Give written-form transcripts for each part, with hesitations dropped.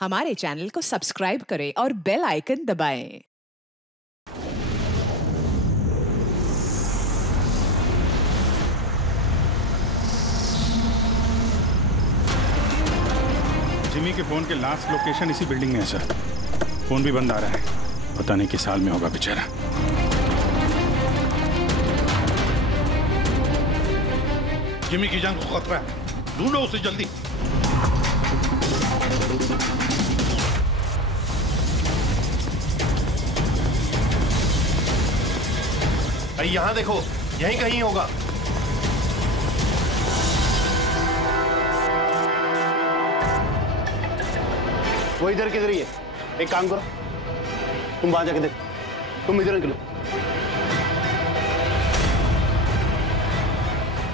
हमारे चैनल को सब्सक्राइब करें और बेल आइकन दबाएं। जिमी के फोन के लास्ट लोकेशन इसी बिल्डिंग में है सर। फोन भी बंद आ रहा है, पता नहीं किस साल में होगा बेचारा। जिमी की जान को खतरा है, ढूंढो उसे जल्दी। भाई यहाँ देखो, यहीं कहीं होगा। वो इधर किधर ही है। एक काम करो, तुम वहां जाके देखो, तुम इधर निकलो।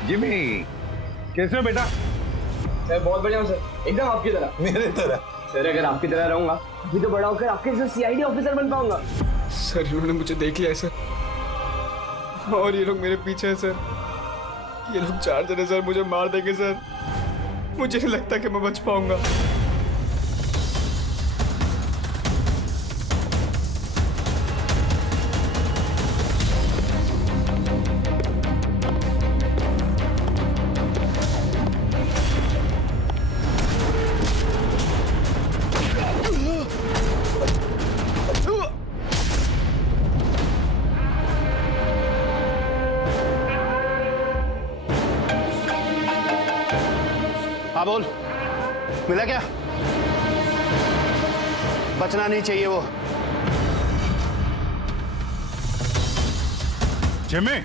जिमी कैसे हो बेटा? सर बहुत बढ़िया हूँ सर, एकदम आपकी तरह। मेरे तरह? सर अगर आपकी तरह रहूंगा अभी तो बड़ा होकर आपके जैसे सीआईडी ऑफिसर बन पाऊंगा। सर इन्होंने मुझे देख लिया है सर, और ये लोग मेरे पीछे हैं सर। ये लोग 4 जने सर मुझे मार देंगे सर। मुझे नहीं लगता कि मैं बच पाऊंगा। हाँ बोल, मिला क्या? बचना नहीं चाहिए वो। Jimmy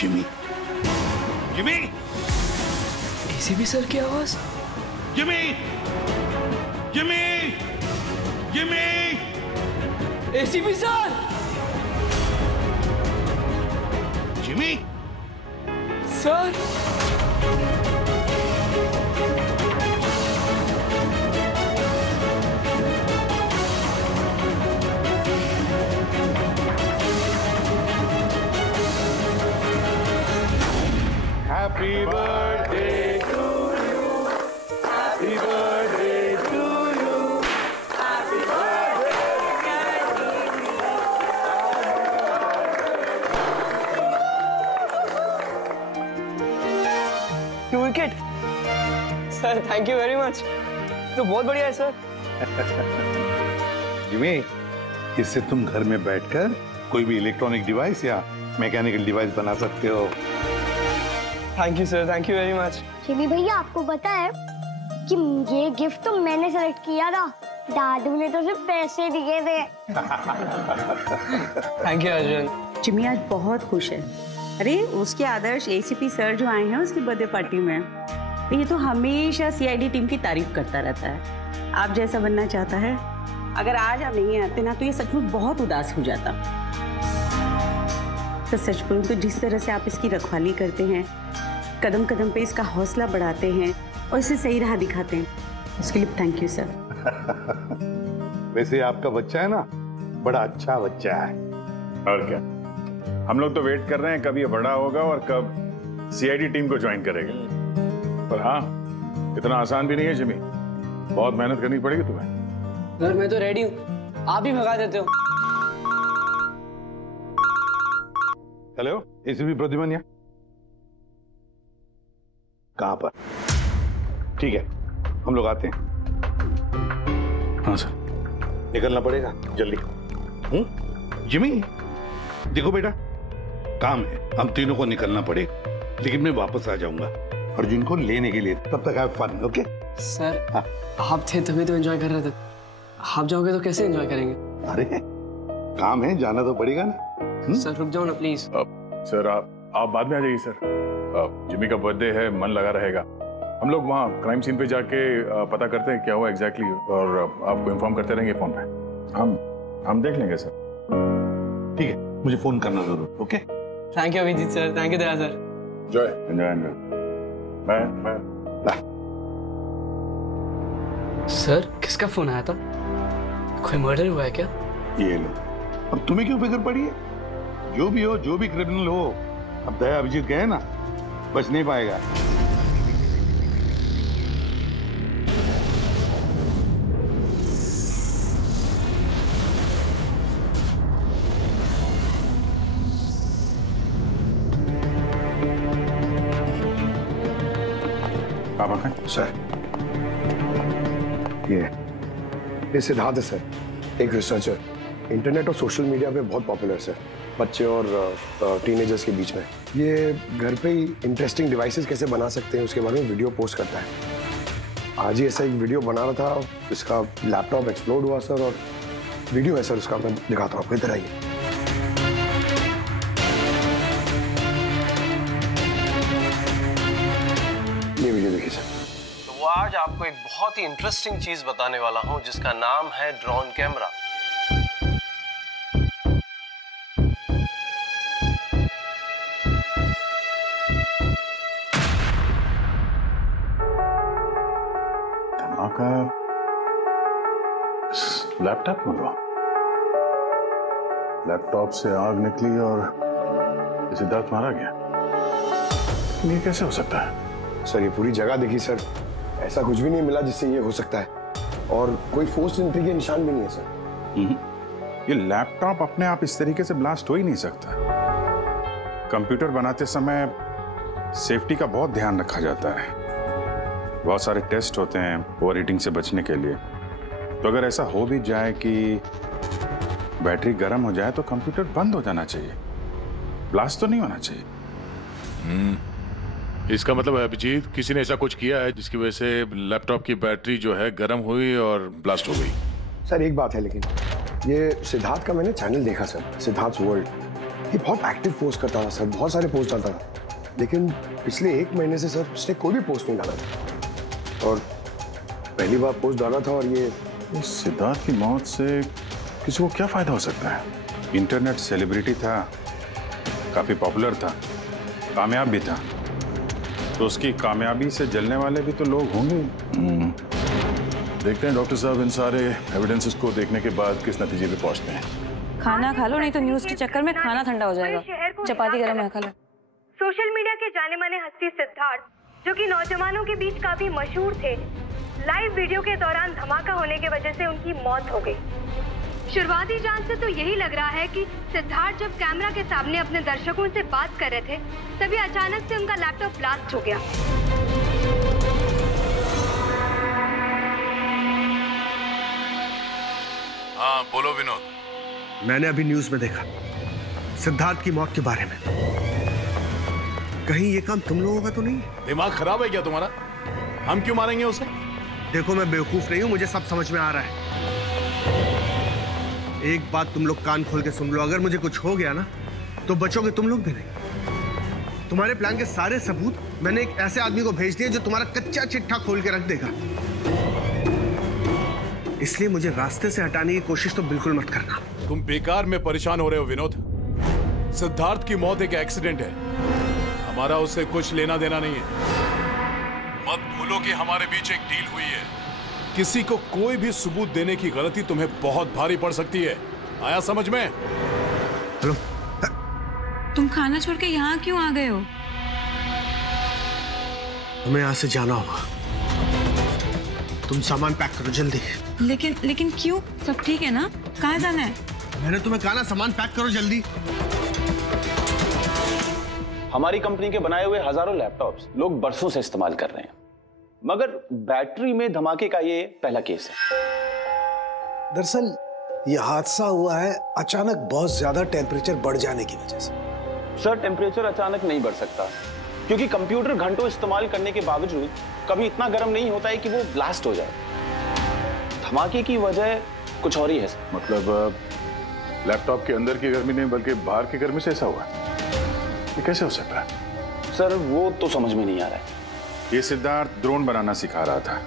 Jimmy Jimmy ACP sir की आवाज। Jimmy Jimmy Jimmy ACP sir. Jimmy sir Happy birthday to you. Happy birthday to you. Happy birthday to you. Wicket. Sir thank you very much, तो बहुत बढ़िया है सर। जिमी, इससे तुम घर में बैठकर कोई भी इलेक्ट्रॉनिक डिवाइस या मैकेनिकल डिवाइस बना सकते हो। Thank you sir, thank you very much. Jimmy भैया आपको पता है कि ये गिफ्ट तो मैंने सेलेक्ट किया था, दादू ने तो सिर्फ पैसे दिए थे। Thank you Arjun. जिमी आज बहुत खुश है। अरे उसके आदर्श एसीपी सर जो आए हैं उसकी बर्थडे पार्टी में, तो ये तो हमेशा सीआईडी टीम की तारीफ करता रहता है। आप जैसा बनना चाहता है। अगर आज आप नहीं आते ना तो ये सच में बहुत उदास हो जाता। तो सच बोलूं तो जिस तरह से आप इसकी रखवाली करते हैं, कदम कदम पे इसका हौसला बढ़ाते हैं और इसे सही राह दिखाते हैं, उसके लिए थैंक यू सर। वैसे आपका बच्चा है ना, बड़ा अच्छा बच्चा है। और क्या, हम लोग तो वेट कर रहे हैं कब ये बड़ा होगा और कब सीआईडी टीम को ज्वाइन करेगा। पर हाँ, इतना आसान भी नहीं है जिमी, बहुत मेहनत करनी पड़ेगी तुम्हें। सर मैं तो रेडी हूँ, आप ही भगा देते हो। हेलो, एसीपी प्रद्युमन यहाँ? कहाँ पर? ठीक है, हम लोग आते हैं। हाँ सर। निकलना पड़ेगा जल्दी। जिमी, देखो बेटा, काम है, हम तीनों को निकलना पड़ेगा, लेकिन मैं वापस आ जाऊंगा अर्जुन को लेने के लिए। तब तक हैव फन, ओके? सर आप थे तभी तो एंजॉय कर रहे थे, आप जाओगे तो कैसे एंजॉय करेंगे? अरे काम है, जाना तो पड़ेगा ना। सर रुक जाओ ना प्लीज। सर आप बाद में आ जाइए सर। जिमी का बर्थडे है, मन लगा रहेगा। हम लोग वहाँ क्राइम सीन पे जाके पता करते हैं क्या हुआ एग्जैक्टली, और आपको इन्फॉर्म करते रहेंगे फोन पे। हम देख लेंगे सर। ठीक है, मुझे फोन करना जरूर, okay? Thank you Abhijeet sir, thank you Daya sir. Enjoy. Bye. Sir किसका फोन आया था? कोई मर्डर हुआ है क्या? ये लो, अब तुम्हें क्यों फिक्र पड़ी है? जो भी हो, जो भी क्रिमिनल हो, अब दया अभिजीत गए ना, बच नहीं पाएगा। सर ये सिद्धार्थ है सर, एक रिसर्चर, इंटरनेट और सोशल मीडिया पे बहुत पॉपुलर सर, बच्चे और टीनेजर्स के बीच में। ये घर पे ही इंटरेस्टिंग डिवाइसेस कैसे बना सकते हैं उसके बारे में वीडियो पोस्ट करता है। आज ही ऐसा एक वीडियो बना रहा था, इसका लैपटॉप एक्सप्लोड हुआ सर, और वीडियो है सर उसका, मैं दिखाता हूँ आपको, इधर आइए। ये वीडियो देखिए सर। तो आज आपको एक बहुत ही इंटरेस्टिंग चीज बताने वाला हूं जिसका नाम है ड्रोन कैमरा। धमाका लैपटॉप में हुआ। लैपटॉप से आग निकली और सिद्धार्थ मारा गया। ये कैसे हो सकता है? सर ये पूरी जगह देखी सर, ऐसा कुछ भी नहीं मिला जिससे ये हो सकता है, और कोई फोर्स एंट्री के निशान भी नहीं है सर। ये लैपटॉप अपने आप इस तरीके से ब्लास्ट हो ही नहीं सकता। कंप्यूटर बनाते समय सेफ्टी का बहुत ध्यान रखा जाता है, बहुत सारे टेस्ट होते हैं ओवर हीटिंग से बचने के लिए। तो अगर ऐसा हो भी जाए कि बैटरी गर्म हो जाए तो कंप्यूटर बंद हो जाना चाहिए, ब्लास्ट तो नहीं होना चाहिए। इसका मतलब है अभिजीत, किसी ने ऐसा कुछ किया है जिसकी वजह से लैपटॉप की बैटरी जो है गर्म हुई और ब्लास्ट हो गई। सर एक बात है, लेकिन ये सिद्धार्थ का मैंने चैनल देखा सर, सिद्धार्थ वर्ल्ड, ये बहुत एक्टिव पोस्ट करता था सर, बहुत सारे पोस्ट डालता था, लेकिन पिछले 1 महीने से सर उसने कोई भी पोस्ट नहीं डाला था, और पहली बार पोस्ट डाला था। और ये सिद्धार्थ की मौत से किसी को क्या फायदा हो सकता है? इंटरनेट सेलिब्रिटी था, काफी पॉपुलर था, कामयाब भी था, तो उसकी कामयाबी से जलने वाले भी तो लोग होंगे। देखते हैं डॉक्टर साहब इन सारे एविडेंसेस को देखने के बाद किस नतीजे पे पहुंचते हैं। खाना खा लो, नहीं तो न्यूज के चक्कर में खाना ठंडा हो जाएगा। चपाती गरम है, खा लो। सोशल मीडिया के जाने माने हस्ती सिद्धार्थ, जो कि नौजवानों के बीच काफी मशहूर थे, लाइव वीडियो के दौरान धमाका होने की वजह से उनकी मौत हो गई। शुरुआती जांच से तो यही लग रहा है कि सिद्धार्थ जब कैमरा के सामने अपने दर्शकों से बात कर रहे थे, तभी अचानक से उनका लैपटॉप ब्लास्ट हो गया। हाँ बोलो विनोद। मैंने अभी न्यूज में देखा सिद्धार्थ की मौत के बारे में। कहीं ये काम तुम लोगों का तो नहीं? दिमाग खराब है क्या तुम्हारा? हम क्यों मारेंगे उसे? देखो मैं बेवकूफ नहीं हूं, मुझे सब समझ में आ रहा है। एक बात तुम लोग कान खोल के सुन लो, अगर मुझे कुछ हो गया ना तो बचोगे तुम लोग भी नहीं। तुम्हारे प्लान के सारे सबूत मैंने एक ऐसे आदमी को भेज दिए जो तुम्हारा कच्चा चिट्ठा खोल के रख देगा। इसलिए मुझे रास्ते से हटाने की कोशिश तो बिल्कुल मत करना। तुम बेकार में परेशान हो रहे हो विनोद। सिद्धार्थ की मौत एक एक्सीडेंट है, हमारा उससे कुछ लेना देना नहीं है। मत भूलो कि हमारे बीच एक डील हुई है। किसी को कोई भी सबूत देने की गलती तुम्हें बहुत भारी पड़ सकती है। आया समझ में? हेलो, तुम खाना छोड़ के यहाँ क्यों आ गए हो? हमें यहाँ से जाना होगा। तुम सामान पैक करो जल्दी। लेकिन क्यों? सब ठीक है ना? कहाँ जाना है? मैंने तुम्हें कहा ना सामान पैक करो जल्दी। हमारी कंपनी के बनाए हुए हजारों लैपटॉप्स लोग बरसों से इस्तेमाल कर रहे हैं, मगर बैटरी में धमाके का ये पहला केस है। दरअसल ये हादसा हुआ है अचानक बहुत ज्यादा टेम्परेचर बढ़ जाने की वजह से। सर, टेम्परेचर अचानक नहीं बढ़ सकता, क्योंकि कंप्यूटर घंटों इस्तेमाल करने के बावजूद कभी इतना गर्म नहीं होता है कि वो ब्लास्ट हो जाए। धमाके की वजह कुछ और ही है। मतलब लैपटॉप के अंदर की गर्मी नहीं बल्कि बाहर की गर्मी से ऐसा हुआ? ये कैसे हो सकता है? सर, वो तो समझ में नहीं आ रहा है। ये सिद्धार्थ ड्रोन बनाना सिखा रहा था,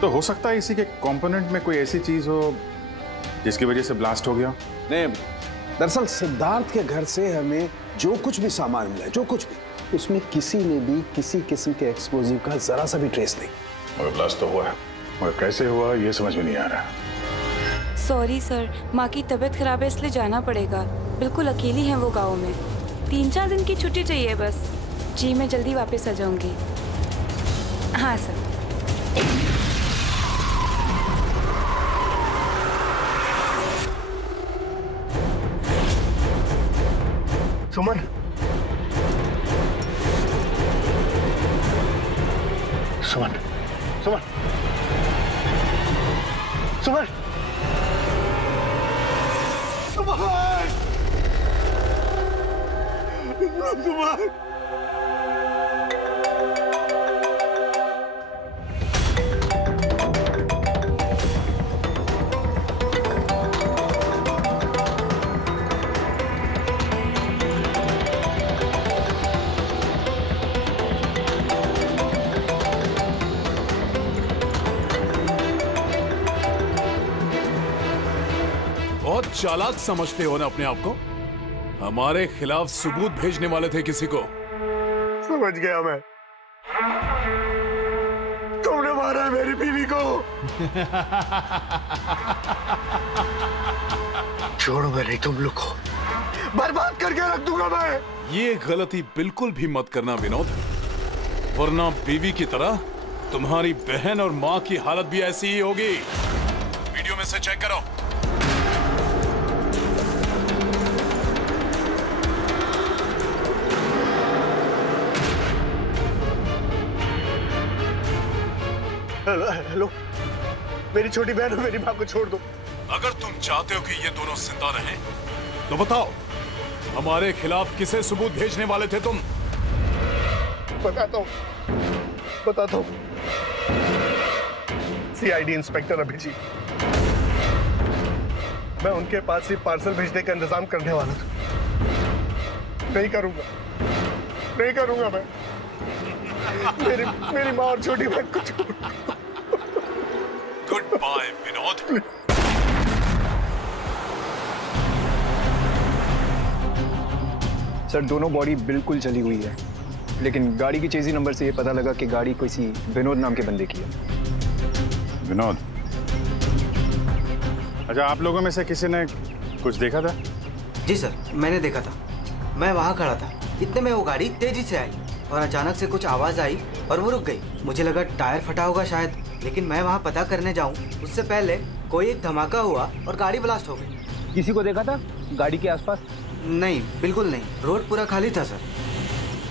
तो हो सकता है इसी के कंपोनेंट में कोई ऐसी चीज हो जिसकी वजह से ब्लास्ट हो गया। नहीं, दरअसल सिद्धार्थ के घर से हमें जो कुछ भी सामान मिला, जो कुछ भी, उसमें किसी ने भी किसी किस्म के एक्सप्लोजिव का जरा सा भी ट्रेस नहीं। मगर ब्लास्ट तो हुआ है, मगर कैसे हुआ ये समझ में नहीं आ रहा। सॉरी सर, माँ की तबीयत खराब है इसलिए जाना पड़ेगा। बिल्कुल अकेली हैं वो गाँव में। 3-4 दिन की छुट्टी चाहिए बस। जी मैं जल्दी वापस आ जाऊंगी। हाँ सर। सुमन, सुमन, सुमन, सुमन, सुमन, सुमन। बहुत चालाक समझते हो ना अपने आप को। हमारे खिलाफ सबूत भेजने वाले थे किसी को। समझ गया मैं। तुमने मारा है मेरी बीवी को। छोड़ूंगा नहीं तुम लोग को, बर्बाद करके रख दूंगा मैं। ये गलती बिल्कुल भी मत करना विनोद, वरना बीवी की तरह तुम्हारी बहन और माँ की हालत भी ऐसी ही होगी। वीडियो में से चेक करो। हेलो, मेरी छोटी बहन और मेरी माँ को छोड़ दो। अगर तुम चाहते हो कि ये दोनों जिंदा रहें, तो बताओ हमारे खिलाफ किसे सबूत भेजने वाले थे तुम? बताता हूँ, बताता हूँ। CID inspector Abhijeet. मैं उनके पास ही पार्सल भेजने का इंतजाम करने वाला था। नहीं करूंगा, नहीं करूंगा मैं। मेरी माँ और छोटी बहन को छोड़। Good bye Vinod. सर, दोनों बॉडी बिल्कुल जली हुई है, लेकिन गाड़ी की चेजी नंबर से ये पता लगा कि गाड़ी किसी विनोद नाम के बंदे की है। विनोद? अच्छा, आप लोगों में से किसी ने कुछ देखा था? जी सर, मैंने देखा था। मैं वहाँ खड़ा था, इतने में वो गाड़ी तेजी से आई और अचानक से कुछ आवाज आई और वो रुक गई। मुझे लगा टायर फटा होगा शायद, लेकिन मैं वहाँ पता करने जाऊँ उससे पहले कोई एक धमाका हुआ और गाड़ी ब्लास्ट हो गई। किसी को देखा था गाड़ी के आसपास? नहीं, बिल्कुल नहीं। रोड पूरा खाली था सर।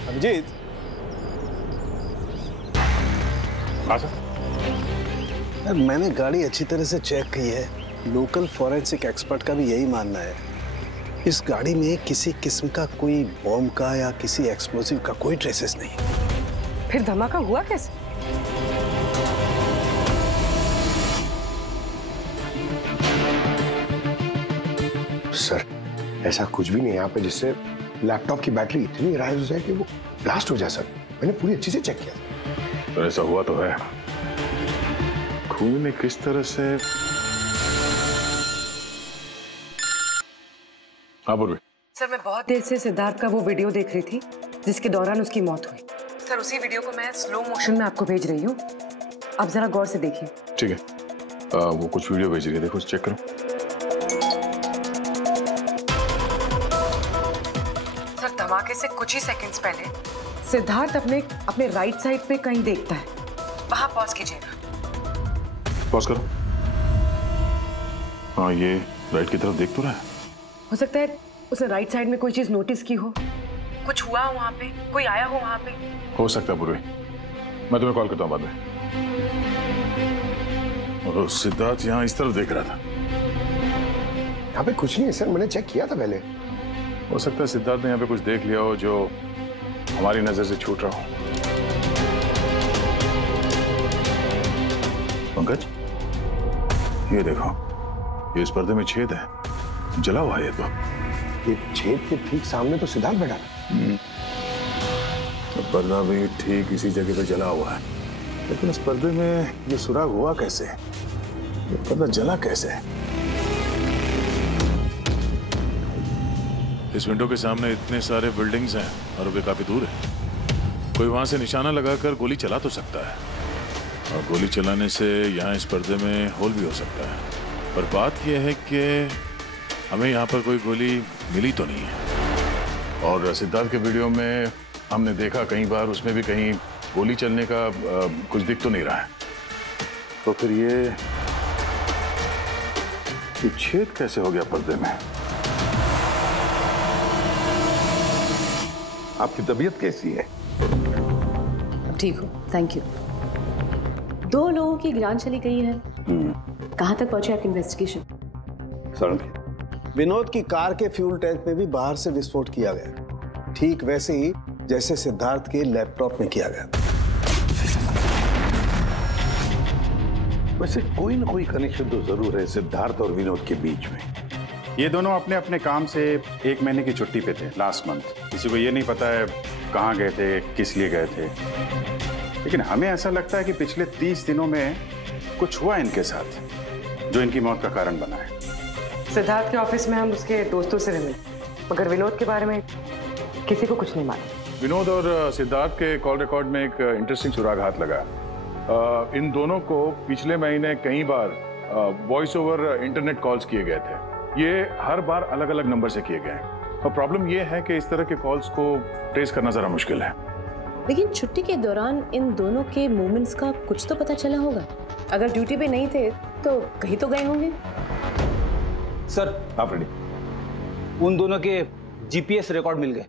अभिजीत, मैंने गाड़ी अच्छी तरह से चेक की है, लोकल फॉरेंसिक एक्सपर्ट का भी यही मानना है। इस गाड़ी में किसी किस्म का कोई बॉम्ब का या किसी एक्सप्लोसिव का कोई ट्रेसेस नहीं। फिर धमाका हुआ कैसे? सर, ऐसा कुछ भी नहीं यहाँ पे जिससे लैपटॉप की बैटरी इतनी राइज हो जाए कि वो ब्लास्ट हो जाए। सर, मैंने पूरी अच्छी से चेक किया। तो ऐसा हुआ तो है। खून ने किस तरह से। हाँ पूर्वी। सर, मैं बहुत देर से सिद्धार्थ का वो वीडियो देख रही थी जिसके दौरान उसकी मौत हुई। सर, उसी वीडियो को मैं स्लो मोशन में आपको भेज रही हूँ, आप जरा गौर से देखिए। ठीक है, वो कुछ वीडियो भेज रही है, देखो चेक करो। सर, धमाके से कुछ ही सेकंड्स पहले सिद्धार्थ अपने राइट साइड पे कहीं देखता है, वहां पॉज कीजिएगा। पॉज करो। हाँ, ये राइट की तरफ देख तो रहा है। हो सकता है उसने राइट साइड में कोई चीज नोटिस की हो, कुछ हुआ हो वहां पे, कोई आया हो वहां पे। हो सकता है पूर्वी, मैं तुम्हें कॉल करता हूँ बाद में। और सिद्धार्थ यहाँ इस तरफ देख रहा था। यहाँ पे कुछ नहीं है सर, मैंने चेक किया था पहले। हो सकता है सिद्धार्थ ने यहाँ पे कुछ देख लिया हो जो हमारी नजर से छूट रहा हो। पंकज, ये देखो, ये इस पर्दे में छेद है, जला हुआ है। तो ये छेद के ठीक सामने तो सिद्धार्थ बैठा था। तो पर्दा भी ठीक इसी जगह पे जला हुआ है, लेकिन इस पर्दे में ये सुराग हुआ कैसे? ये पर्दा जला कैसे? इस विंडो के सामने इतने सारे बिल्डिंग्स हैं और वे काफी दूर है। कोई वहां से निशाना लगाकर गोली चला तो सकता है, और गोली चलाने से यहाँ इस पर्दे में होल भी हो सकता है। पर बात यह है कि हमें यहाँ पर कोई गोली मिली तो नहीं है। और सिद्धार्थ के वीडियो में हमने देखा कई बार, उसमें भी कहीं गोली चलने का कुछ दिख तो नहीं रहा है। तो फिर ये छेद कैसे हो गया पर्दे में? आपकी तबीयत कैसी है? ठीक हो, थैंक यू। 2 लोगों की जान चली गई है। कहाँ तक पहुंचे आपकी इन्वेस्टिगेशन? विनोद की कार के फ्यूल टैंक में भी बाहर से विस्फोट किया गया, ठीक वैसे ही जैसे सिद्धार्थ के लैपटॉप में किया गया। वैसे कोई ना कोई कनेक्शन तो जरूर है सिद्धार्थ और विनोद के बीच में। ये दोनों अपने अपने काम से 1 महीने की छुट्टी पे थे लास्ट मंथ। किसी को ये नहीं पता है कहाँ गए थे, किस लिए गए थे, लेकिन हमें ऐसा लगता है कि पिछले 30 दिनों में कुछ हुआ इनके साथ जो इनकी मौत का कारण बना है। सिद्धार्थ के ऑफिस में हम उसके दोस्तों से भी मिले, मगर विनोद के बारे में किसी को कुछ नहीं मालूम। विनोद और सिद्धार्थ के कॉल रिकॉर्ड में एक इंटरेस्टिंग सुराग हाथ लगा। इन दोनों को पिछले महीने कई बार वॉइस ओवर इंटरनेट कॉल्स किए गए थे। ये हर बार अलग अलग नंबर से किए गए हैं, और प्रॉब्लम ये है कि इस तरह के कॉल्स को ट्रेस करना जरा मुश्किल है। लेकिन छुट्टी के दौरान इन दोनों के मूवमेंट्स का कुछ तो पता चला होगा। अगर ड्यूटी पे नहीं थे तो कहीं तो गए होंगे। सर, आप रेडी? उन दोनों के जीपीएस रिकॉर्ड मिल गए।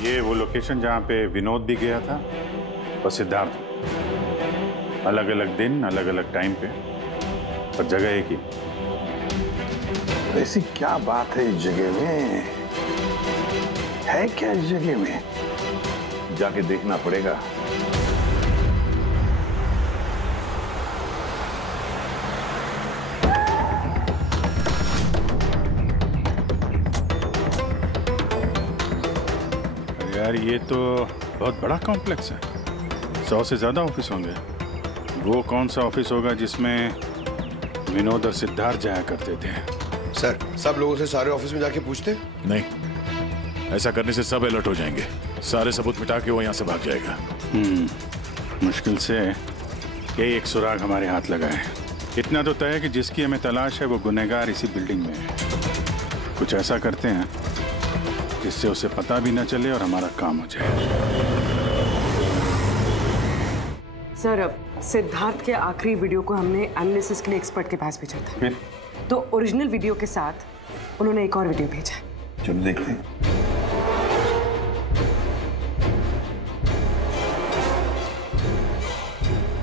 ये वो लोकेशन जहाँ पे विनोद भी गया था और सिद्धार्थ, अलग अलग दिन, अलग अलग टाइम पे, और जगह एक ही। ऐसी क्या बात है इस जगह में? है क्या इस जगह में? जाके देखना पड़ेगा। यार ये तो बहुत बड़ा कॉम्प्लेक्स है, 100 से ज्यादा ऑफिस होंगे। वो कौन सा ऑफिस होगा जिसमें विनोद और सिद्धार्थ जाया करते थे? सर, सब लोगों से सारे ऑफिस में जाके पूछते? नहीं, ऐसा करने से सब अलर्ट हो जाएंगे। सारे सबूत मिटा के वो यहाँ से भाग जाएगा। मुश्किल से यही एक सुराग हमारे हाथ लगा है। इतना तो तय है कि जिसकी हमें तलाश है वो गुनहगार इसी बिल्डिंग में है। कुछ ऐसा करते हैं जिससे उसे पता भी न चले और हमारा काम हो जाए। सर, अब सिद्धार्थ के आखिरी वीडियो को हमने एनालिसिस के लिए एक्सपर्ट के पास भेजा था। फिर? तो ओरिजिनल वीडियो के साथ उन्होंने एक और वीडियो भेजा। चलो देखते हैं।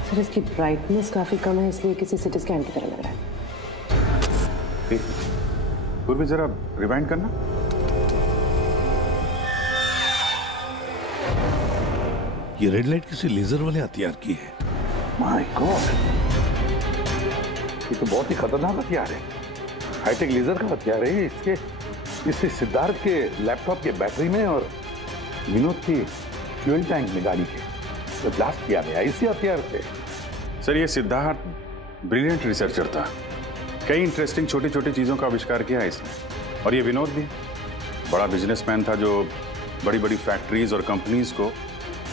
सर, इसकी ब्राइटनेस काफी कम है, इसलिए किसी सिटी स्कैन की तरह लग रहा है। पूर्वी जरा रिवाइंड करना। ये रेड लाइट किसी लेजर वाले हथियार की है। माय गॉड, ये तो बहुत ही खतरनाक हथियार है। हाईटेक लेजर का हथियार है। इससे सिद्धार्थ के लैपटॉप के बैटरी में और विनोद की फ्यूल टैंक में गाड़ी के तो ब्लास्ट किया गया इसी हथियार से। सर, ये सिद्धार्थ ब्रिलियंट रिसर्चर था। कई इंटरेस्टिंग छोटी छोटी चीजों का आविष्कार किया है इसने। और ये विनोद भी बड़ा बिजनेसमैन था जो बड़ी बड़ी फैक्ट्रीज और कंपनीज को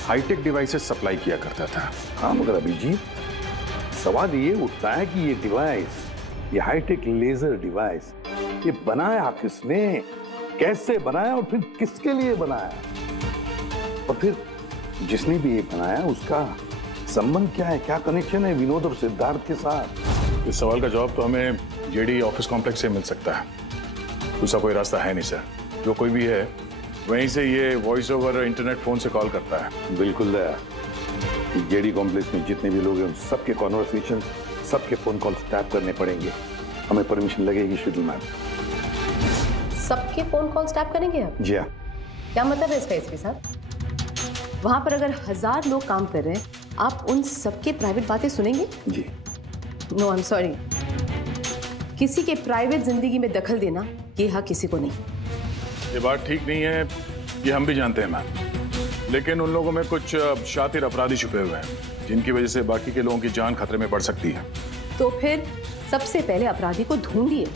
हाईटेक डिवाइसेस सप्लाई किया करता था। हाँ, मगर अभिजीत, सवाल ये उठता है कि ये डिवाइस, ये हाईटेक लेजर डिवाइस, ये बनाया किसने, कैसे बनाया और फिर किसके लिए बनाया, और फिर जिसने भी ये बनाया उसका संबंध क्या है, क्या कनेक्शन है विनोद और सिद्धार्थ के साथ? इस सवाल का जवाब तो हमें जेडी ऑफिस कॉम्प्लेक्स से मिल सकता है। दूसरा कोई रास्ता है नहीं सर। जो कोई भी है वहीं से ये वॉइस ओवर इंटरनेट फोन से कॉल करता है। बिल्कुल दया। जेडी कॉम्प्लेक्स में जितने भी लोग हैं उन सबके कॉन्वर्सेशन, सबके फोन कॉल टैप करने पड़ेंगे। हमें परमिशन लगेगी शेड्यूल मैम। सबके फोन कॉल टैप करेंगे आप? जी हाँ। क्या मतलब है इसका इसके साथ? वहां पर अगर 1000 लोग काम कर रहे हैं, आप उन सबके प्राइवेट बातें सुनेंगे? जी। No, I am sorry. किसी के प्राइवेट जिंदगी में दखल देना ये हक किसी को नहीं। ये बात ठीक नहीं है, ये हम भी जानते हैं मैम। लेकिन उन लोगों में कुछ शातिर अपराधी छुपे हुए हैं जिनकी वजह से बाकी के लोगों की जान खतरे में पड़ सकती है। तो फिर सबसे पहले अपराधी को ढूंढिए।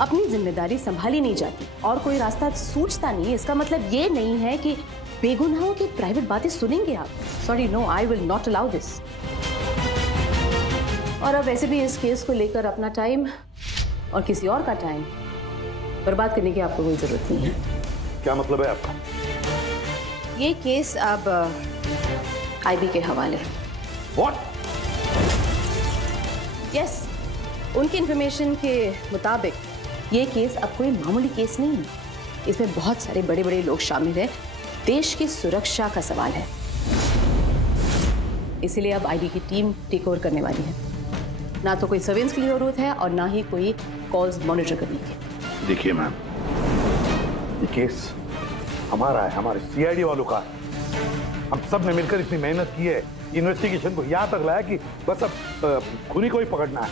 अपनी जिम्मेदारी संभाली नहीं जाती और कोई रास्ता सूझता नहीं है, इसका मतलब ये नहीं है कि बेगुनाहों की प्राइवेट बातें सुनेंगे आप। Sorry, no, I will not allow this. और अब वैसे भी इस केस को लेकर अपना टाइम और किसी और का टाइम बर्बाद करने की आपको कोई जरूरत नहीं है। क्या मतलब है आपका? ये केस अब आईबी के हवाले है। What? यस, उनकी इंफॉर्मेशन के मुताबिक ये केस अब कोई मामूली केस नहीं है। इसमें बहुत सारे बड़े बड़े लोग शामिल हैं। देश की सुरक्षा का सवाल है, इसीलिए अब आईबी की टीम टेक ओवर करने वाली है। ना तो कोई सर्वेलेंस की जरूरत है और ना ही कोई कॉल्स मॉनिटर करने की। देखिए मैम, ये केस हमारा है, हमारे सीआईडी वालों का है। हम सब ने मिलकर इतनी मेहनत की है, इन्वेस्टिगेशन को यहाँ तक लाया कि बस अब खूनी को ही पकड़ना है,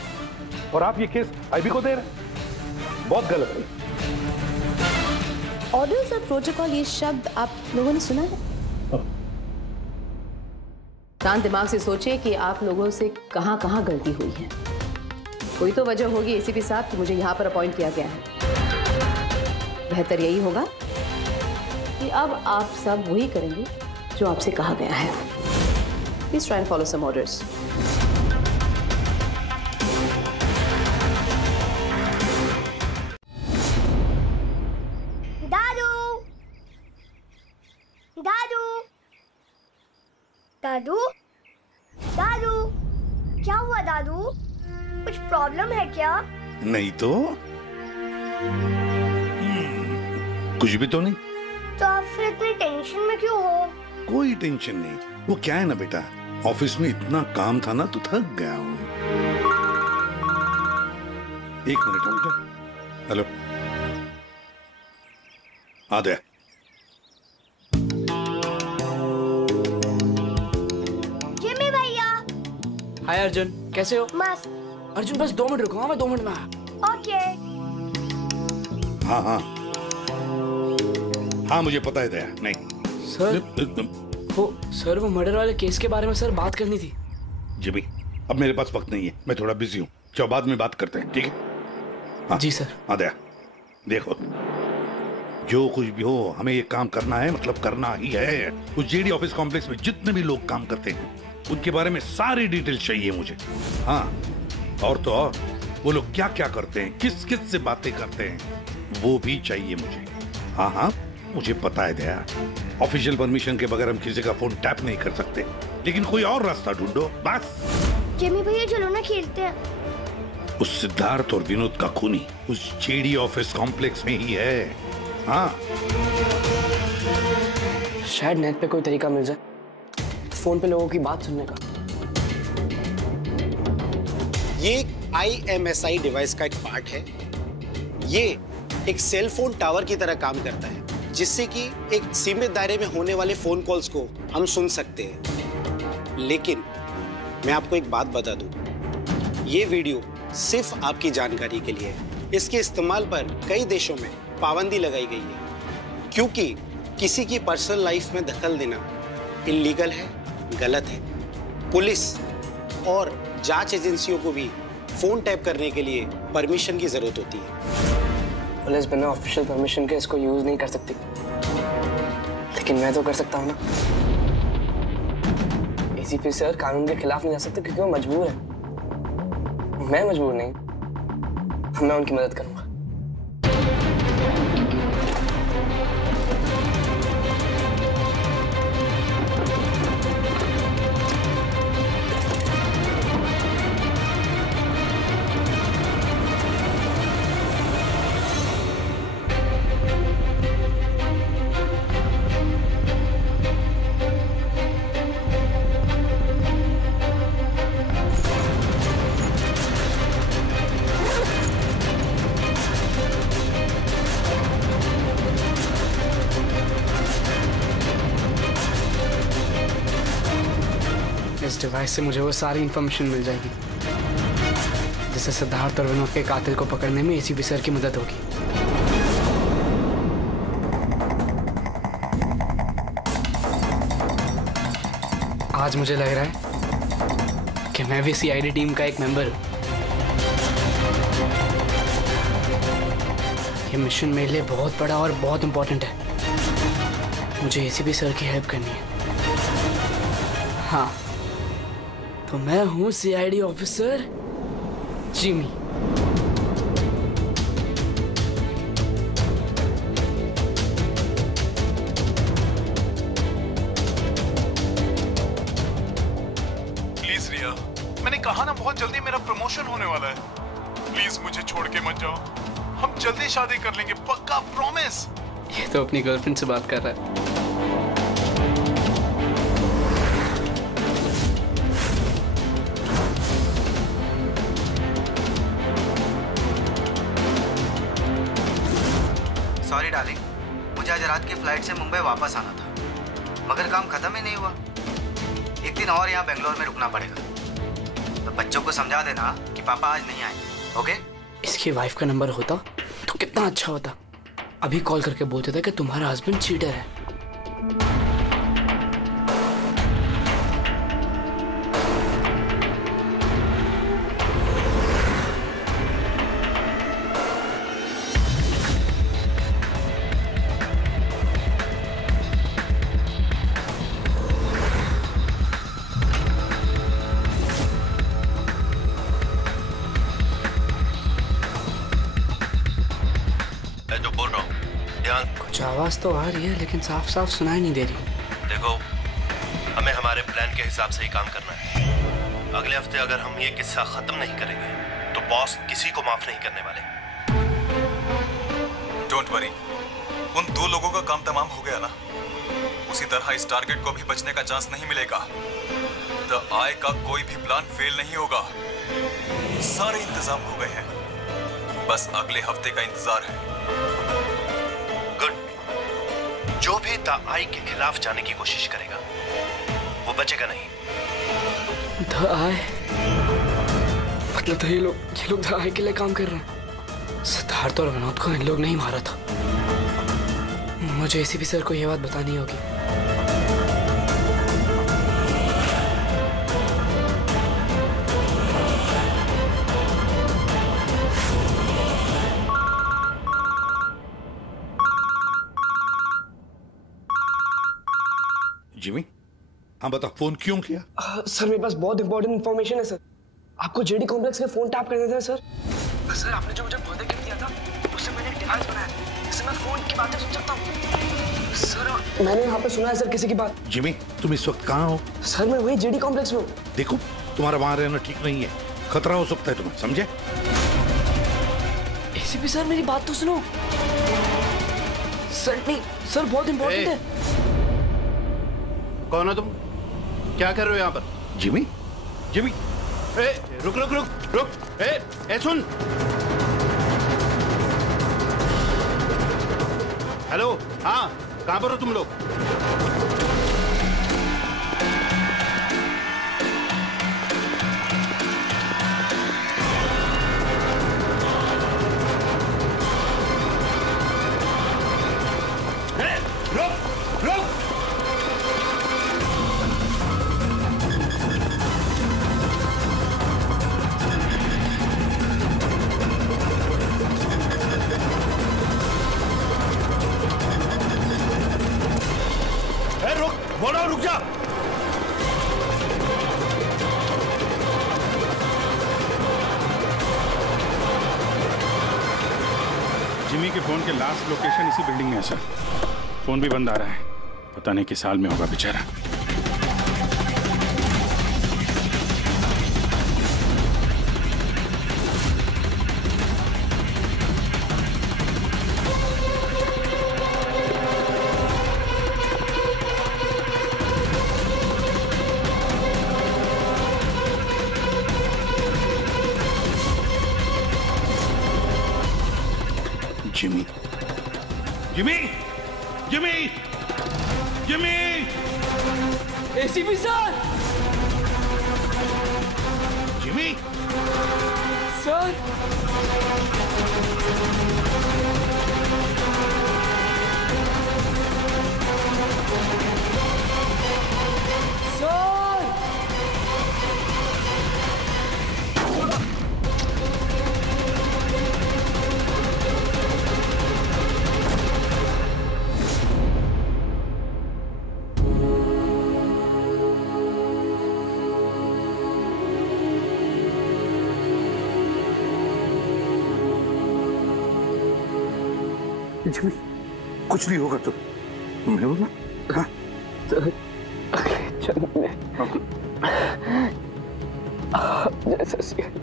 और आप ये केस आईबी को दे रहे हैं। बहुत गलत है। ऑर्डर्स और प्रोटोकॉल, ये शब्द आप लोगों ने सुना है? शांत दिमाग से सोचिए कि आप लोगों से कहां कहां गलती हुई है। कोई तो वजह होगी एसीपी साहब कि मुझे यहां पर अपॉइंट किया गया है। बेहतर यही होगा कि अब आप सब वही करेंगे जो आपसे कहा गया है। Please try and follow some orders. दादू, दादू, क्या हुआ दादू? कुछ प्रॉब्लम है क्या? नहीं तो कुछ भी तो नहीं। तो आप फिर इतनी टेंशन में क्यों हो? कोई टेंशन नहीं। वो क्या है ना बेटा, ऑफिस में इतना काम था ना तो थक गया हूँ। एक मिनट बेटा। हेलो, आ गया। जिमी भैया। हाय अर्जुन, कैसे हो? मस्त। अर्जुन बस 2 मिनट रुको, मैं 2 मिनट में आया। ओके। हाँ हाँ हाँ, मुझे पता है दया। नहीं सर, वो मर्डर वाले केस के बारे में सर बात करनी थी। जी भाई, अब मेरे पास वक्त नहीं है, मैं थोड़ा बिजी हूँ। चलो बाद में बात करते हैं, ठीक है? हाँ जी सर। हाँ दया, देखो जो कुछ भी हो हमें ये काम करना है, मतलब करना ही है। उस जेडी ऑफिस कॉम्प्लेक्स में जितने भी लोग काम करते हैं उनके बारे में सारी डिटेल चाहिए मुझे। हाँ, और तो और वो लोग क्या क्या करते हैं, किस किस से बातें करते हैं, वो भी चाहिए मुझे। हाँ हाँ मुझे पता है दया, ऑफिशियल परमिशन के बगैर हम किसी का फोन टैप नहीं कर सकते, लेकिन कोई और रास्ता ढूंढो बस। जिमी भैया चलो ना खेलते हैं। उस सिद्धार्थ और विनोद का खूनी उस जेडी ऑफिस कॉम्प्लेक्स में ही है। हाँ शायद नेट पे कोई तरीका मिल जाए फोन पे लोगों की बात सुनने का। ये एक IMSI डिवाइस का एक पार्ट है। ये एक सेल फोन टावर की तरह काम करता है, जिससे कि एक सीमित दायरे में होने वाले फोन कॉल्स को हम सुन सकते हैं। लेकिन मैं आपको एक बात बता दूं, ये वीडियो सिर्फ आपकी जानकारी के लिए है। इसके इस्तेमाल पर कई देशों में पाबंदी लगाई गई है, क्योंकि किसी की पर्सनल लाइफ में दखल देना इल्लीगल है, गलत है। पुलिस और जांच एजेंसियों को भी फोन टैप करने के लिए परमिशन की जरूरत होती है। पुलिस बिना ऑफिशियल परमिशन के इसको यूज नहीं कर सकती, लेकिन मैं तो कर सकता हूँ ना। ACP सर कानून के खिलाफ नहीं जा सकते क्योंकि वो मजबूर है। मैं मजबूर नहीं, मैं उनकी मदद करूंगा। इस डिवाइस से मुझे वो सारी इंफॉर्मेशन मिल जाएगी जिससे सिद्धार्थ और विनोद के कातिल को पकड़ने में ACP सर की मदद होगी। आज मुझे लग रहा है कि मैं भी CID टीम का एक मेंबर हूं। ये मिशन मेरे लिए बहुत बड़ा और बहुत इंपॉर्टेंट है। मुझे ACP सर की हेल्प करनी है। हाँ, तो मैं हूं CID ऑफिसर जिमी। प्लीज रिया, मैंने कहा ना बहुत जल्दी मेरा प्रमोशन होने वाला है। प्लीज मुझे छोड़ के मत जाओ, हम जल्दी शादी कर लेंगे, पक्का, प्रॉमिस। ये तो अपनी गर्लफ्रेंड से बात कर रहा है। सॉरी डार्लिंग, मुझे आज रात की फ्लाइट से मुंबई वापस आना था, मगर काम खत्म ही नहीं हुआ। एक दिन और यहाँ बेंगलोर में रुकना पड़ेगा। तो बच्चों को समझा देना कि पापा आज नहीं आए, ओके? इसकी वाइफ का नंबर होता तो कितना अच्छा होता। अभी कॉल करके बोल देता कि तुम्हारा हस्बैंड चीटर है। जो बोल रहा हूँ ध्यान। कुछ आवाज तो आ रही है लेकिन साफ साफ सुनाई नहीं दे रही। देखो, हमें हमारे प्लान के हिसाब से ही काम करना है। अगले हफ्ते अगर हम ये किस्सा खत्म नहीं करेंगे तो बॉस किसी को माफ नहीं करने वाले। डोंट वरी, उन दो लोगों का काम तमाम हो गया ना। उसी तरह इस टारगेट को भी बचने का चांस नहीं मिलेगा। द आई का कोई भी प्लान फेल नहीं होगा। सारे इंतजाम हो गए हैं, बस अगले हफ्ते का इंतजार है। गुड। जो भी द आई के खिलाफ जाने की कोशिश करेगा वो बचेगा नहीं। द आई मतलब तो ये लोग द आई के लिए काम कर रहे हैं। सिद्धार्थ और विनोद को इन लोग नहीं मारा था। मुझे ACP सर को ये बात बतानी होगी। जिमी, हाँ बता, फोन क्यों किया? सर मेरे पास बहुत इंपॉर्टेंट इंफॉर्मेशन है सर। आपको जेडी कॉम्प्लेक्स के फोन टैप करने थे सर। सर आपने जो मुझे बर्थडे गिफ्ट दिया था उससे मैंने एक डिवाइस बनाया जिससे मैं फोन की बातें सुन सकता हूँ। सर मैंने यहाँ पे सुना है सर किसी की बात। जिमी तुम इस वक्त कहाँ हो? सर मैं वही जेडी कॉम्प्लेक्स में हूँ। देखो तुम्हारा वहां रहना ठीक नहीं है, खतरा हो सकता है तुम्हें, समझे? एसीपी सर मेरी बात तो सुनो। सर नहीं सर बहुत इंपॉर्टेंट है। कौन हो तुम? क्या कर रहे हो यहाँ पर? जिमी जिमी रुक रुक रुक रुक सुन। हेलो हाँ कहाँ पर हो तुम लोग? रुक जा। जिमी के फोन के लास्ट लोकेशन इसी बिल्डिंग में है सर। फोन भी बंद आ रहा है, पता नहीं किस हाल में होगा बेचारा। Jimmy Jimmy Jimmy Jimmy ACP sir. Jimmy sir Jimmy कुछ नहीं होगा तुम हो ना? हाँ? जन्म में जैसा सीआईडी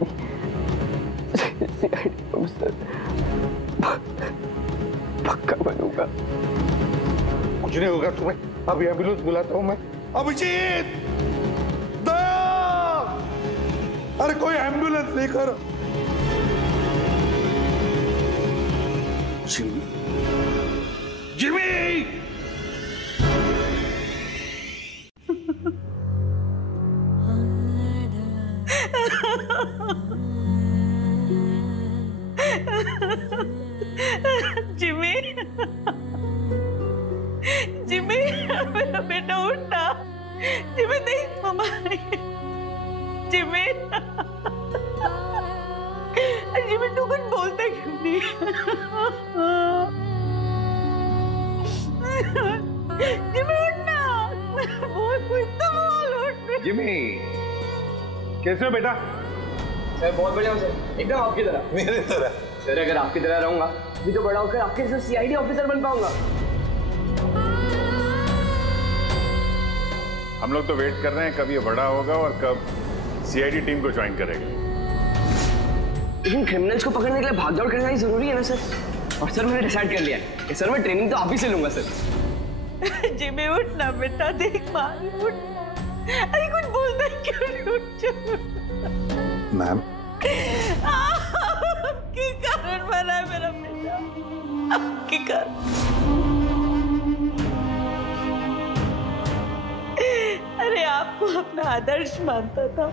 ऑफिसर पक्का बनूंगा। कुछ नहीं होगा तुम्हें, अभी एम्बुलेंस बुलाता हूँ मैं। अभिजीत अरे कोई एम्बुलेंस लेकर। जिमी जिमी जिमी जिमी मेरा बेटा उठना। जिमी नहीं मम्मा जिमी जिमी तू कुछ बोलता क्यों नहीं? जिमी उठना बोल कुछ तो बोल उठ। जिमी कैसे हो बेटा? सर बहुत बढ़िया हूँ सर, एकदम आपकी तरह। मेरी तरह? सर अगर आपकी तरह रहूंगा भी तो बड़ा होकर आपके जैसा सीआईडी ऑफिसर बन पाऊंगा। हम लोग तो वेट कर रहे हैं कब ये बड़ा होगा और कब सीआईडी टीम को ज्वाइन करेगा। लेकिन क्रिमिनल्स को पकड़ने के लिए भागदौड़ करना ही जरूरी है ना सर। और सर मैंने डिसाइड कर लिया है कि सर मैं ट्रेनिंग तो आप ही से लूंगा सर। जिमी उठना बेटा, देख मार उठ। अरे कुछ बोलता है क्यों नहीं? उठ मैम आपके कारण मरा है मेरा बेटा, आपके कारण। अरे आपको अपना आदर्श मानता था,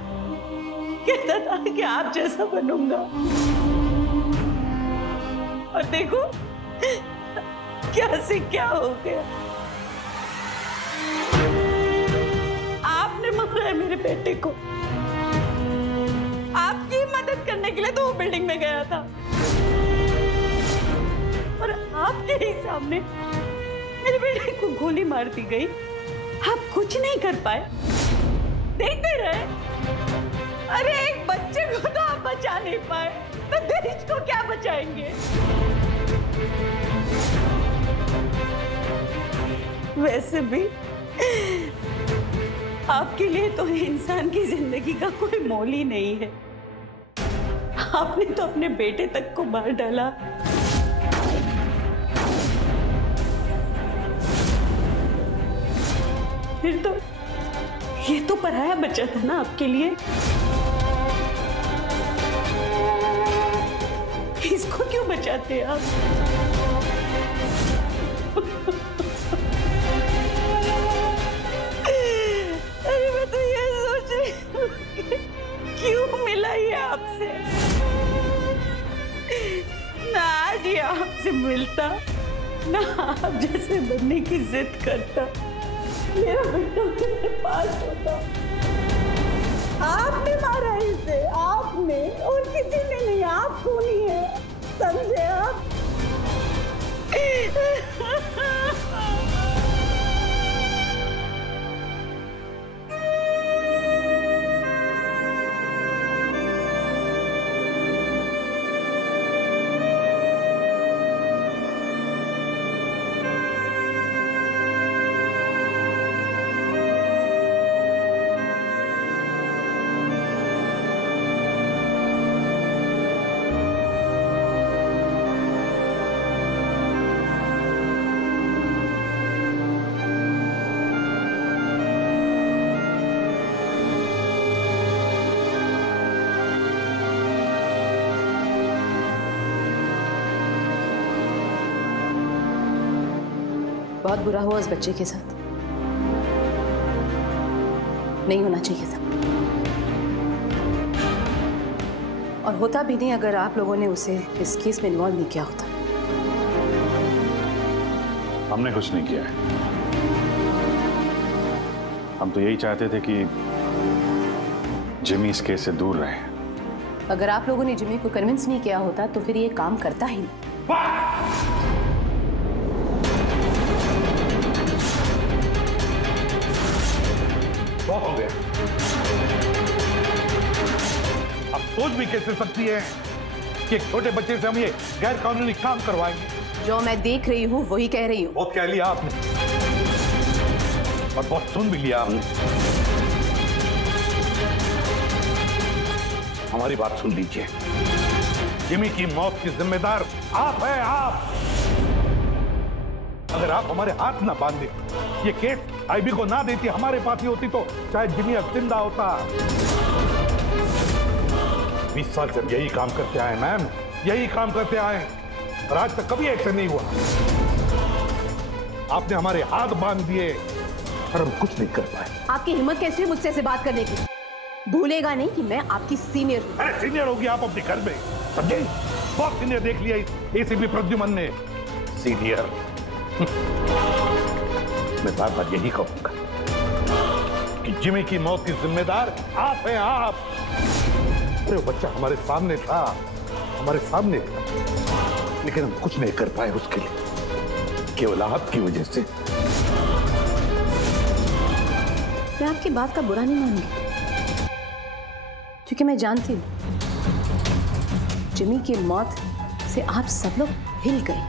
कहता था कि आप जैसा बनूंगा, और देखो क्या से क्या हो गया। आपने मारा है मेरे बेटे को। आपकी मदद करने के लिए तो वो बिल्डिंग में गया था, और आपके ही सामने मेरे बेटे को गोली मार दी गई। आप कुछ नहीं कर पाए, देखते रहे। अरे एक बच्चे को तो आप बचा नहीं पाए, तो देश को क्या बचाएंगे? वैसे भी आपके लिए तो इंसान की जिंदगी का कोई मोल ही नहीं है। आपने तो अपने बेटे तक को मार डाला। फिर तो ये तो पराया बच्चा था ना आपके लिए। इसको क्यों बचाते आप? अरे मैं तो ये सोच रही हूँ कि क्यों मिला ये आपसे? ना आज ये आपसे मिलता, ना आप जैसे बनने की जिद करता, मेरा बेटा मेरे पास होता। आपने मारा इसे, आपने, और किसी ने नहीं, आप खूनी है, समझे आप? बहुत बुरा हुआ उस बच्चे के साथ, नहीं होना चाहिए था। और होता भी नहीं अगर आप लोगों ने उसे इस केस में इन्वॉल्व नहीं किया होता। हमने कुछ नहीं किया है। हम तो यही चाहते थे कि जिमी इस केस से दूर रहे। अगर आप लोगों ने जिमी को कन्विंस नहीं किया होता तो फिर ये काम करता ही नहीं। बहुत हो गया। अब सोच भी कैसे सकती है कि एक छोटे बच्चे से हम ये गैर कानूनी काम करवाएंगे? जो मैं देख रही हूँ वही कह रही हूँ। बहुत कह लिया आपने और बहुत सुन भी लिया आपने। हमारी बात सुन लीजिए। जिमी की मौत की जिम्मेदार आप है, आप। अगर आप हमारे हाथ ना बांधे, ये केस आईबी को ना देती, हमारे पास ही होती, तो शायद जिमी अब जिंदा होता। 20 साल से यही काम करते आए मैम, यही काम करते आए, और आज तक कभी एक्शन नहीं हुआ। आपने हमारे हाथ बांध दिए और हम कुछ नहीं कर पाए। आपकी हिम्मत कैसी है मुझसे ऐसे बात करने की? भूलेगा नहीं कि मैं आपकी सीनियर हूँ। अरे सीनियर होगी आप अपने घर में, समझे? बहुत सीनियर देख लिया एसीपी प्रद्युमन ने। सीनियर मैं बार बार यही कहूंगा कि जिमी की मौत की जिम्मेदार आप हैं, आप। अरे वो बच्चा हमारे सामने था, हमारे सामने था, लेकिन हम कुछ नहीं कर पाए उसके लिए, केवल आपकी वजह से। मैं आपकी बात का बुरा नहीं मानूंगी, क्योंकि मैं जानती हूँ जिमी की मौत से आप सब लोग हिल गए।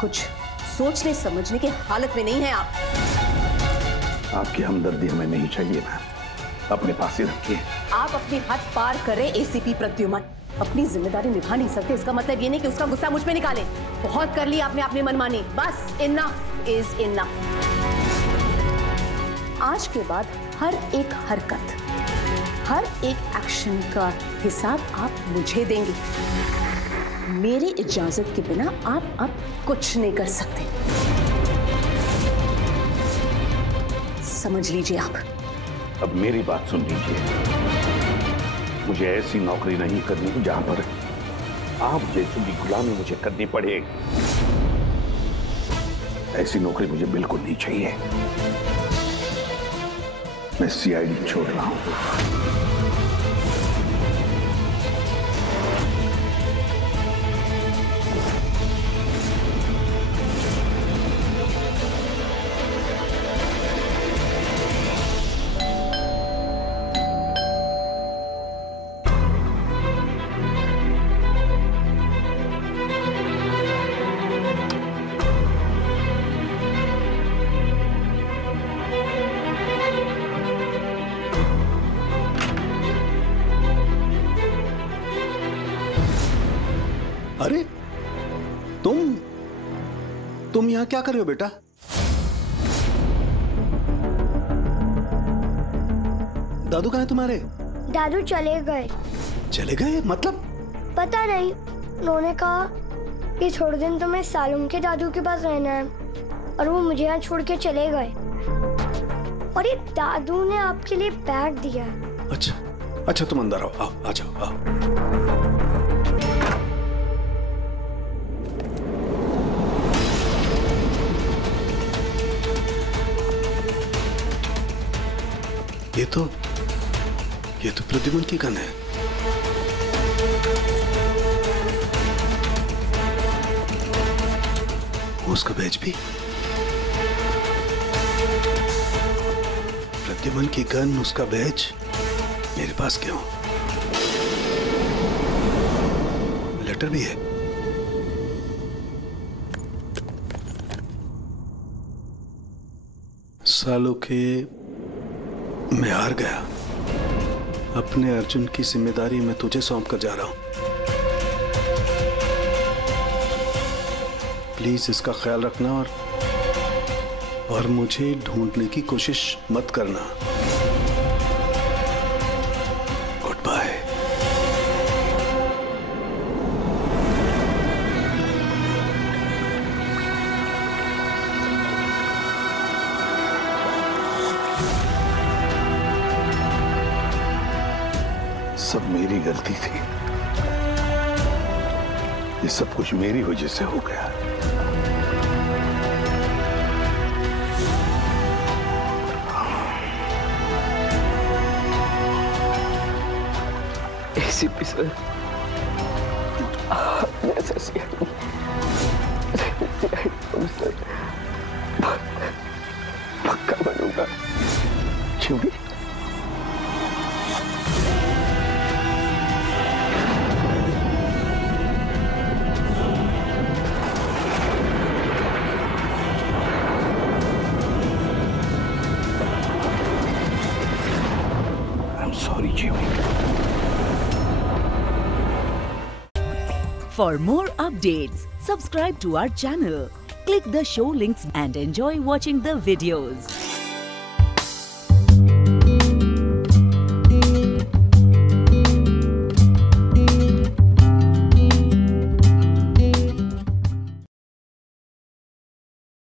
कुछ सोचने समझने की हालत में नहीं है आप। आपकी हमदर्दी हमें नहीं चाहिए मैम, अपने पास ही रखिए। आप अपनी हद पार करें एसीपी प्रद्युमन। अपनी जिम्मेदारी निभा नहीं सकते, इसका मतलब ये नहीं कि उसका गुस्सा मुझ पे निकालें। बहुत कर लिया आपने अपनी मनमानी, बस इनफ इज इनफ। आज के बाद हर एक हरकत, हर एक एक्शन का हिसाब आप मुझे देंगे। मेरी इजाजत के बिना आप अब कुछ नहीं कर सकते, समझ लीजिए आप। अब मेरी बात सुन लीजिए। मुझे ऐसी नौकरी नहीं करनी जहां पर आप जैसी की गुलामी मुझे करनी पड़े। ऐसी नौकरी मुझे बिल्कुल नहीं चाहिए। मैं सीआईडी छोड़ रहा हूं। अरे तुम यहाँ क्या कर रहे हो बेटा? दादू कहाँ है तुम्हारे? दादू चले गए। चले गए मतलब? पता नहीं, उन्होंने कहा कि थोड़े दिन तुम्हें सालुम के दादू के पास रहना है और वो मुझे यहाँ छोड़ के चले गए। और ये दादू ने आपके लिए बैग दिया है। अच्छा तुम अंदर आओ, आ जाओ, आओ। ये तो प्रद्युमन की गन है। उसका बैच भी। प्रद्युमन की गन, उसका बैच मेरे पास क्यों? लेटर भी है। सालों के मैं हार गया। अपने अर्जुन की जिम्मेदारी मैं तुझे सौंप कर जा रहा हूं। प्लीज इसका ख्याल रखना और मुझे ढूंढने की कोशिश मत करना। Good bye. सब मेरी गलती थी। ये सब कुछ मेरी वजह से हो गया। एसीपी सर, जैसा सीआईडी ऑफिसर पक्का बनूंगा। क्योंकि For more updates, subscribe to our channel, click the show links and enjoy watching the videos.